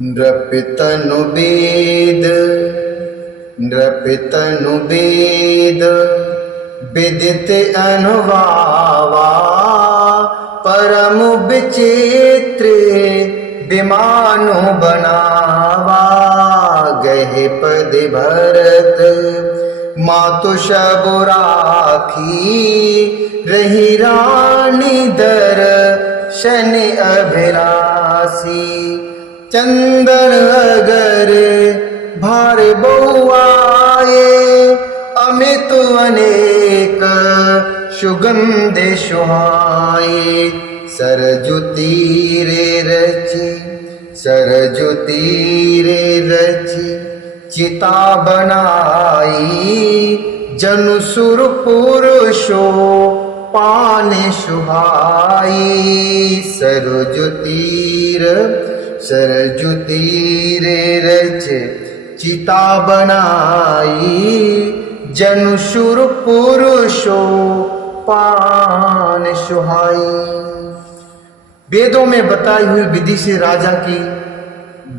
नृपितनु वेद विदित अनुभावा परम विचित्र विमानो बनावा। गहे पद भरत मातु सब राखी रही रानी दर्शन अभिलाषी। चंदन अगर भार बहुआए अमित अनेक सुगंध सुहाए। सरजु तीरे रची चिता बनाई जनु सुर पुरुषो पाने शुभाई। सरजु तीरे रच चिता बनाई जनु सुर पुरुषो पान सुहाई। वेदों में बताई हुई विधि से राजा की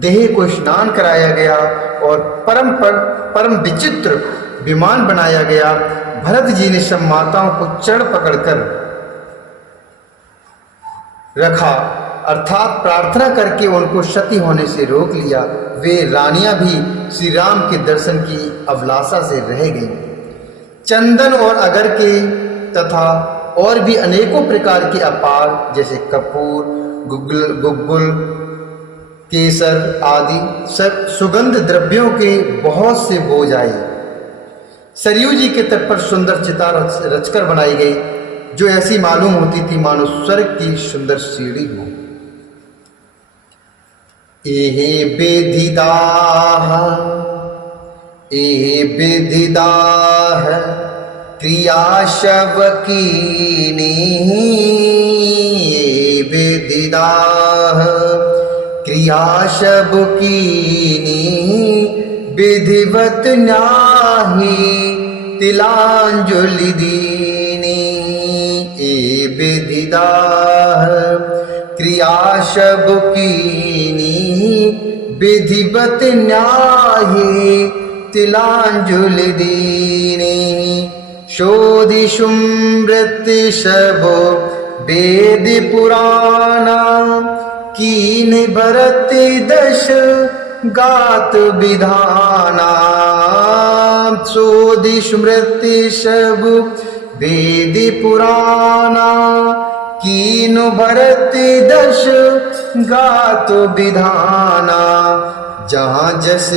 देह को स्नान कराया गया और परम विचित्र विमान बनाया गया। भरत जी ने सब माताओं को चढ़ पकड़कर रखा, अर्थात प्रार्थना करके उनको सती होने से रोक लिया। वे रानियां भी श्री राम के दर्शन की अभिलाषा से रह गईं। चंदन और अगर के तथा और भी अनेकों प्रकार के अपार जैसे कपूर, गुग्गुल, केसर आदि सब सुगंध द्रव्यों के बहुत से बोझ आए। सरयू जी के तट पर सुंदर चिता रचकर बनाई गई, जो ऐसी मालूम होती थी मानो स्वर्ग की सुंदर सीढ़ी हो। एहे विधिदाह क्रिया शव कीनी। विधिदाह क्रिया शब कीनी विधिवत न्याही तिलांजलि दीनी। ए विधिदाह क्रिया शब कीनी विधिवत न्याही तिलांजलि दीनी। शोधि सुमृति सबो वेद पुराना कीन भरत दश गात विधाना। शोधि स्मृति सब वेद पुराना कीन भरत दश गात विधाना। जहाँ जस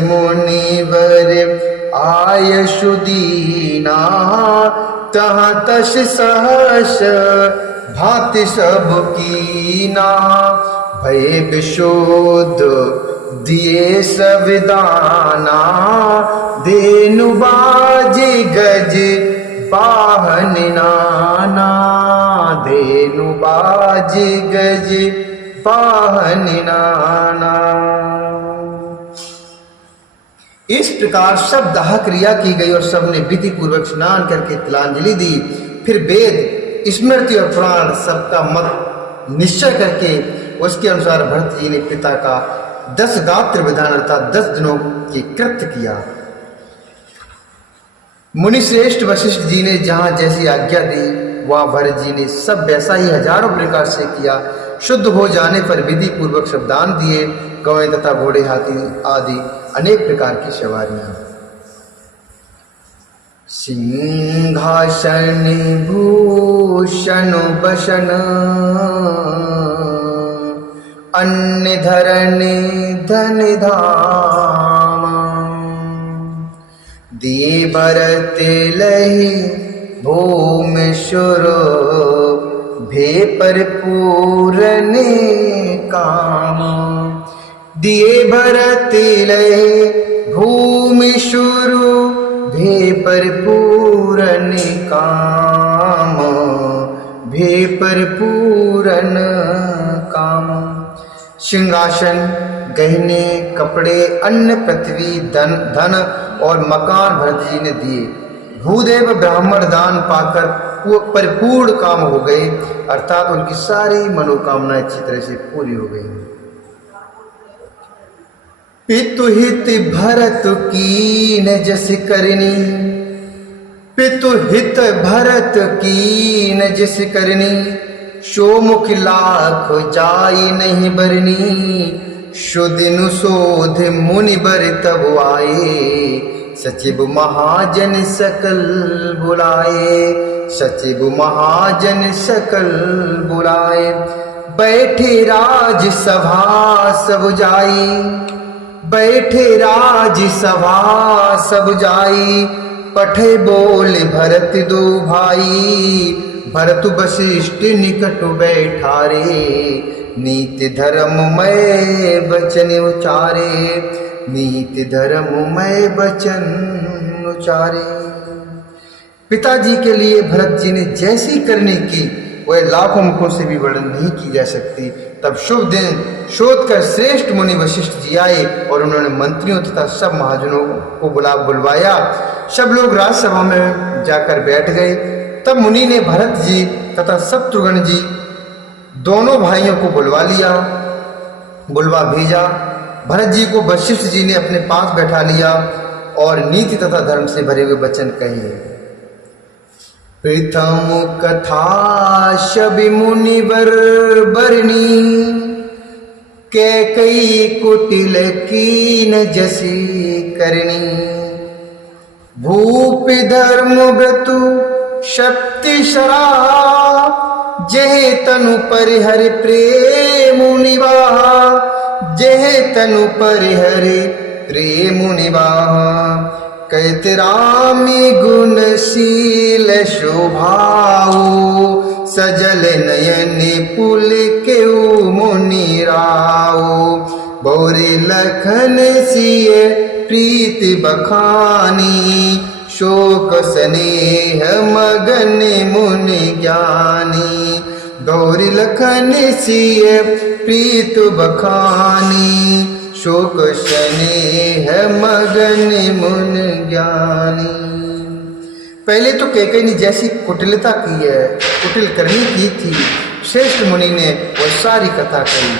मुनिवर आयशु दीना तहाँ तस सहस भांति सब कीना। भय विशोध दिए सविदाना धेनु बाजी गज वाहन नाना। धेनु बाजी गज वाहन नाना। इस प्रकार सब दाह क्रिया की गई और सबने विधि पूर्वक स्नान करके तिलांजलि दी। फिर वेद, स्मृति और पुराण सबका मत निश्चय करके उसके अनुसार भरत जी ने पिता का 10 गात्र विधान अर्थात 10 दिनों की कृत्य किया। मुनि श्रेष्ठ वशिष्ठ जी ने जहाँ जैसी आज्ञा दी वहाँ भरत जी ने सब वैसा ही हजारों प्रकार से किया। शुद्ध हो जाने पर विधि पूर्वक सब दान दिए। गौएं तथा घोड़े, हाथी आदि अनेक प्रकार की सवारियां। सिंहासन भूषण बसन अन्न धरण धन धाम। दिए भरत लहि भूमि सुर भे पर पूरन काम। दिए भरत लय भूमि शुरु भे पर पूरन काम। भे पर पूरन काम। सिंहासन, गहने, कपड़े, अन्न, पृथ्वी, धन और मकान भरत जी ने दिए। भूदेव ब्राह्मण दान पाकर परिपूर्ण काम हो गए, अर्थात उनकी सारी मनोकामनाएं अच्छी तरह से पूरी हो गई। पितुहित भरत कीन जस करनी, पितुहित भरत कीन जस करनी, सो मुख लाख जाई नहीं बरनी, सुदिनु शोध मुनि बर तब आए, सचिव महाजन सकल बुलाए, सचिव महाजन सकल बुलाए। बैठे राज सभा सब जाई, बैठे राज सभा सब जाई, पठे बोल भरत दो भाई, भरत वशिष्ठ निकट बैठारे, नीति धर्ममय वचन उचारे, नीति धर्ममय वचन उचारे। पिताजी के लिए भरत जी ने जैसी करने की वह लाखों मुखों से भी वर्णन नहीं की जा सकती। तब शुभ दिन शोध कर श्रेष्ठ मुनि वशिष्ठ जी आए और उन्होंने मंत्रियों तथा सब महाजनों को बुलवाया। सब लोग राजसभा में जाकर बैठ गए। तब मुनि ने भरत जी तथा शत्रुघ्न जी दोनों भाइयों को बुलवा भेजा। भरत जी को वशिष्ठ जी ने अपने पास बैठा लिया और नीति तथा धर्म से भरे हुए वचन कहे। प्रथम कथा शबि मुनिवर बरनी, कैकई कुटिल कीन जसी करनी, भूप धर्म व्रतु शक्ति शरा, जह तनु परिहर प्रेम निवाहा, जह तनु परिहर प्रेम निवाहा। कहत रामी गुणशील शोभाऊ, सजल नयन पुल केऊ मुनि राऊ, बौरी लखन सिय प्रीति बखानी, शोक स्नेह मगन मुनि ज्ञानी, गौरी लखन सिय प्रीत बखानी, शोक स्नेह मगन मुन ज्ञानी। पहले तो कैकेयी ने जैसी कुटिलता की है, कुटिल करनी की थी, श्रेष्ठ मुनि ने वो सारी कथा कही।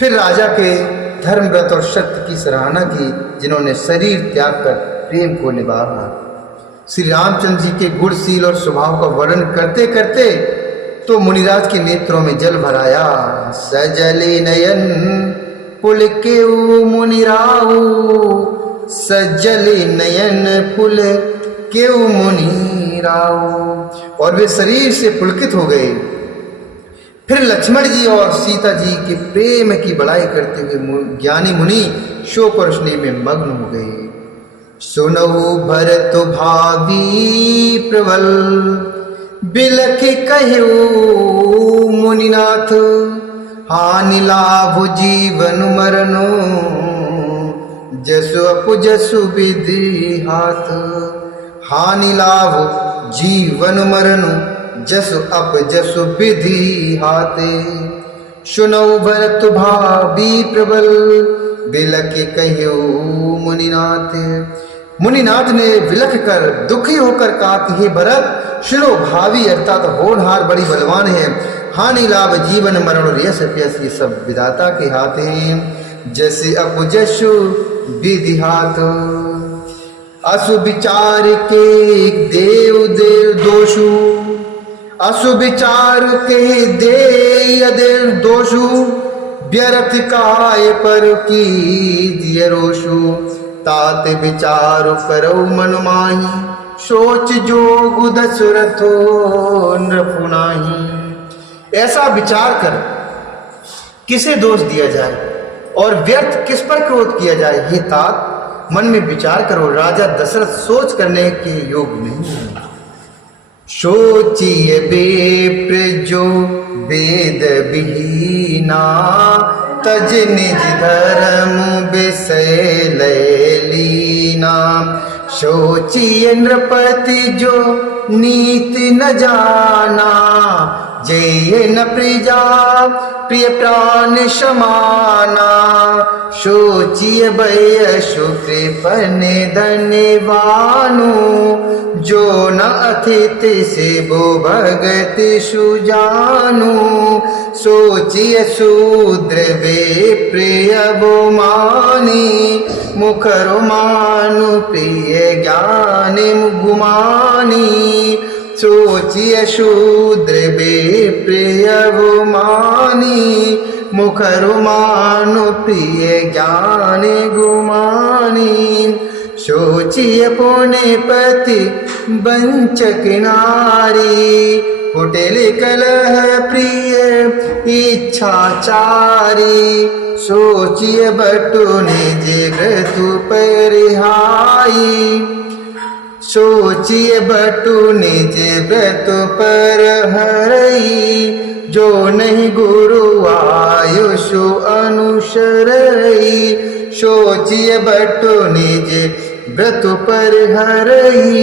फिर राजा के धर्म व्रत और शक्ति की सराहना की, जिन्होंने शरीर त्याग कर प्रेम को निभाया। श्री रामचंद्र जी के गुणशील और स्वभाव का वर्णन करते करते तो मुनिराज के नेत्रों में जल भर आया। सजले नयन पुल केऊ मुनि राऊ, सजले नयन पुल केऊ मुनि राऊ। और वे शरीर से पुलकित हो गए। फिर लक्ष्मण जी और सीता जी के प्रेम की बड़ाई करते हुए ज्ञानी मुनि शोक और स्नेह में मग्न हो गए। सुनऊ भरत भावी प्रबल, बिलख कहू मुनिनाथ, हानि लाभ जीवन मरनो, जसु अपु जसु विधि हाथ। हानि लाभ जीवन मरनो, जसु अप जसु विधि हाथे। सुनऊ भरत भावी प्रबल, बिलख कहू मुनिनाथ। मुनिनाथ ने विलख कर दुखी होकर कहा कि हे भरत, सुनो, भावी अर्थात होनहार बड़ी बलवान है। हानि लाभ जीवन मरण और यश यश ये सब विधाता के हाथ हैं। जैसे अपु जसु विधि हाथ। असु विचार के देव देव दोषु, असु विचार के देव दोषु, व्यर्थ काय पर की दिय रोषु। तात विचार करो मन माही, सोच जोग दशरथो नृपुनाही। ऐसा विचार कर किसे दोष दिया जाए और व्यर्थ किस पर क्रोध किया जाए। हे तात, मन में विचार करो, राजा दशरथ सोच करने के योग नहीं है। सोचिए बेप्र जो वेद विहीना, तज निज धर्म विषय लीना। सोचिए नृपति जो नीति न जाना, जय न प्रजा प्रिय प्राण समाना, सोचिए भय सुकृपन धन्यवानु, जो न अतिथि से वो भगत सुजानु, सोचिए शूद्र वे प्रिय वो मानी, मुख रोमानु प्रिय ज्ञान गुमानी, सोचिए शूद्र वे प्रिय वो मानी, मुख रोमानु प्रिय ज्ञान गुमानी, सोचिए पुण्य पति वंचक नारी, कुटिल कलह प्रिय इच्छाचारी, सोचिए बटु निज व्रत परिहाई, सोचिए बटु निज व्रत पर हरई, जो नहीं गुरु आयुष अनुसरई, सोचिए बटु निज व्रत पर हरई,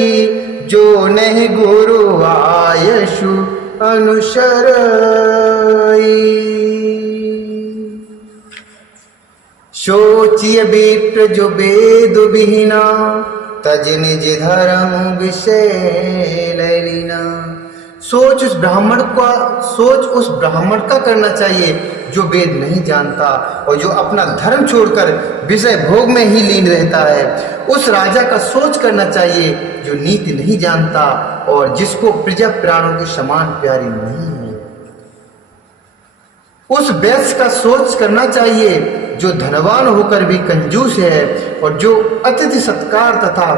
जो नहीं गुरु आयुष अनुसरई। सोचिए विप्र जो वेद विहीना, तज निज धर्म विषय लैलीना, सोच उस ब्राह्मण का करना चाहिए जो वेद नहीं जानता और जो अपना धर्म छोड़कर विषय भोग में ही लीन रहता है। उस राजा का सोच करना चाहिए जो नीति नहीं जानता और जिसको प्रजा प्राणों के समान प्यारी नहीं है। उस वैश्य का सोच करना चाहिए जो धनवान होकर भी कंजूस है और जो अतिथि सत्कार तथा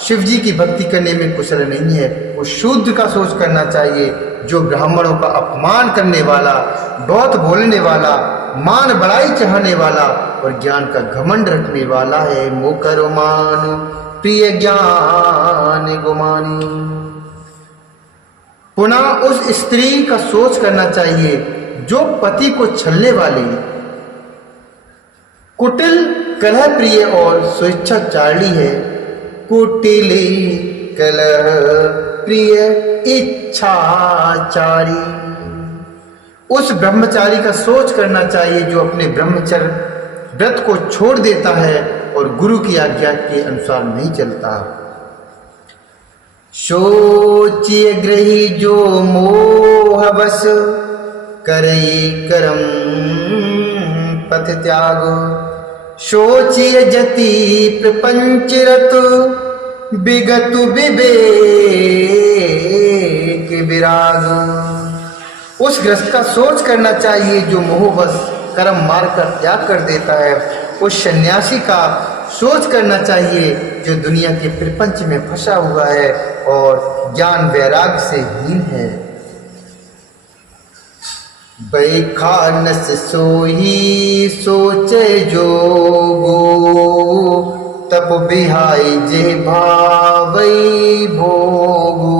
शिव जी की भक्ति करने में कुशल नहीं है। उस शूद्र का सोच करना चाहिए जो ब्राह्मणों का अपमान करने वाला, बहुत बोलने वाला, मान बड़ाई चाहने वाला और ज्ञान का घमंड रखने वाला है। मुकर मान प्रिय ज्ञान गुमानी। पुनः उस स्त्री का सोच करना चाहिए जो पति को छलने वाली, कुटिल कलह प्रिय और स्वेच्छाचारी है। कुटिली कलह प्रिय इच्छाचारी। उस ब्रह्मचारी का सोच करना चाहिए जो अपने ब्रह्मचर्य व्रत को छोड़ देता है और गुरु की आज्ञा के अनुसार नहीं चलता। सोचिए ग्रही जो मोहवश, करई करम पथ त्याग। सोचिए जति प्रपंच रत, विगत विवेक विराग। उस ग्रस्त का सोच करना चाहिए जो मोहवश कर्म मार कर त्याग कर देता है। उस सन्यासी का सोच करना चाहिए जो दुनिया के प्रपंच में फंसा हुआ है और ज्ञान वैराग से हीन है। बैखानस सोही सोचे जोगो, तप बिहाई जे भावई भोगो।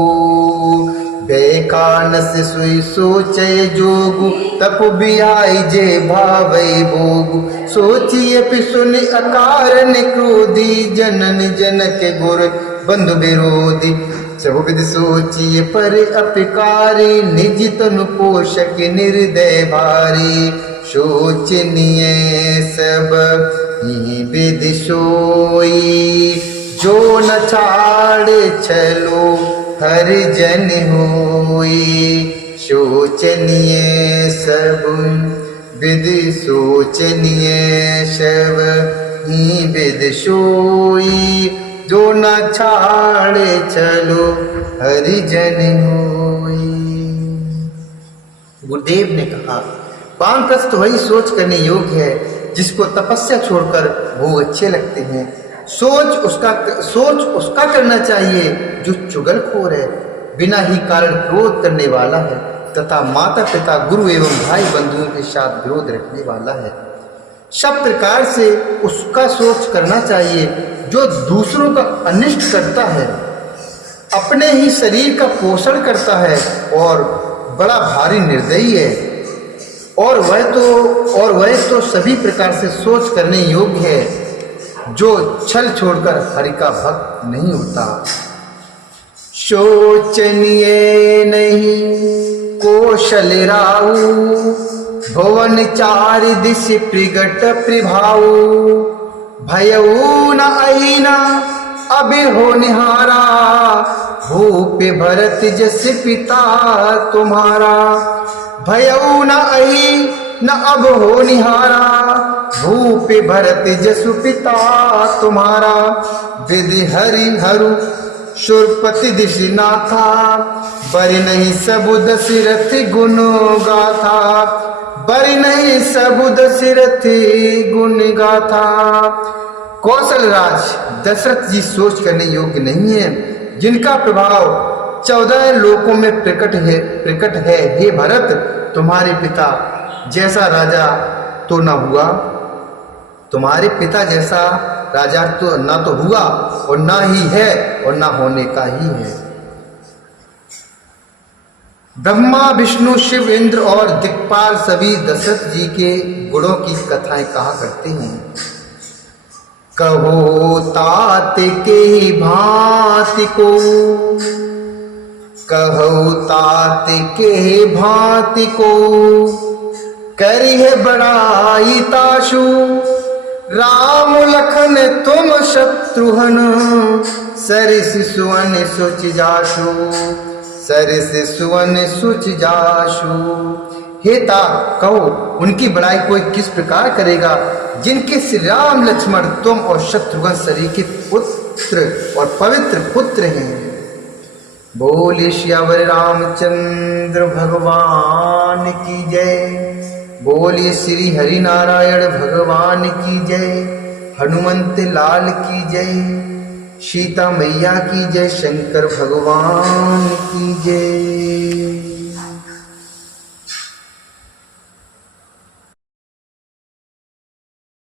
बैखानस सोई सोचे जोगु, तप बिहाई जे भावई भोगु। सोचिए पिसुन अकारण क्रोधी, जनन जनक गुर बंधु विरोधी। सब विद सोचिए पर अपिकारी, निज तनु पोषक निर्दय भारी। सोचनीय सब ही विद सोई, जो न छाड़े छलो हर जन होई। सोचनीय सब विद सोचनीय सब ही विद सोई, जो न छाड़े चलो हरिजन होई। गुरुदेव ने कहा, वानप्रस्थ वही सोच करने योग्य है जिसको तपस्या छोड़कर भोग अच्छे लगते हैं। सोच उसका करना चाहिए जो चुगलखोर है, बिना ही कारण क्रोध करने वाला है तथा माता पिता गुरु एवं भाई बंधुओं के साथ विरोध रखने वाला है। सब प्रकार से उसका सोच करना चाहिए जो दूसरों का अनिष्ट करता है, अपने ही शरीर का पोषण करता है और बड़ा भारी निर्दयी है। और वह तो सभी प्रकार से सोच करने योग्य है जो छल छोड़कर हरि का भक्त नहीं होता। सोचनीय नहीं कौशल राऊ, भुवन चारि दिश प्रगट प्रभाऊ, भयऊ न अहिना अबे हो निहारा, भूप भरत जस पिता तुम्हारा। भयऊ न अहि न अब हो निहारा, भूप भरत जसु पिता तुम्हारा। विधि हरि हरु सुरपति दिशि नाथा, बरि नहीं सबु दशरथ गुण गाथा, बरि नहीं सबु दशरथ गुण गाथा। कौशल राज दशरथ जी सोच करने योग्य नहीं है, जिनका प्रभाव 14 लोकों में प्रकट है। हे भरत, तुम्हारे पिता जैसा राजा तो न हुआ, तुम्हारे पिता जैसा राजा तो ना तो हुआ और ना ही है और ना होने का ही है। ब्रह्मा विष्णु शिव इंद्र और दिक्पाल सभी दशरथ जी के गुणों की कथाएं कहा करते हैं। कहो तात के भांति को, कहो तात के भांति को, करी है बड़ाई ताशु, राम लखन तुम शत्रुघ्न, सरिस सुवन सुच जाशु, सरिस सुवन सुच जाशु। हे तात, कहो उनकी बड़ाई कोई किस प्रकार करेगा, जिनके श्री राम लक्ष्मण तुम और शत्रुघ्न सरीखे पुत्र और पवित्र पुत्र हैं। बोले श्यावर रामचंद्र भगवान की जय, बोलिए श्री हरि नारायण भगवान की जय, हनुमंत लाल की जय, सीता मैया की जय, शंकर भगवान की जय।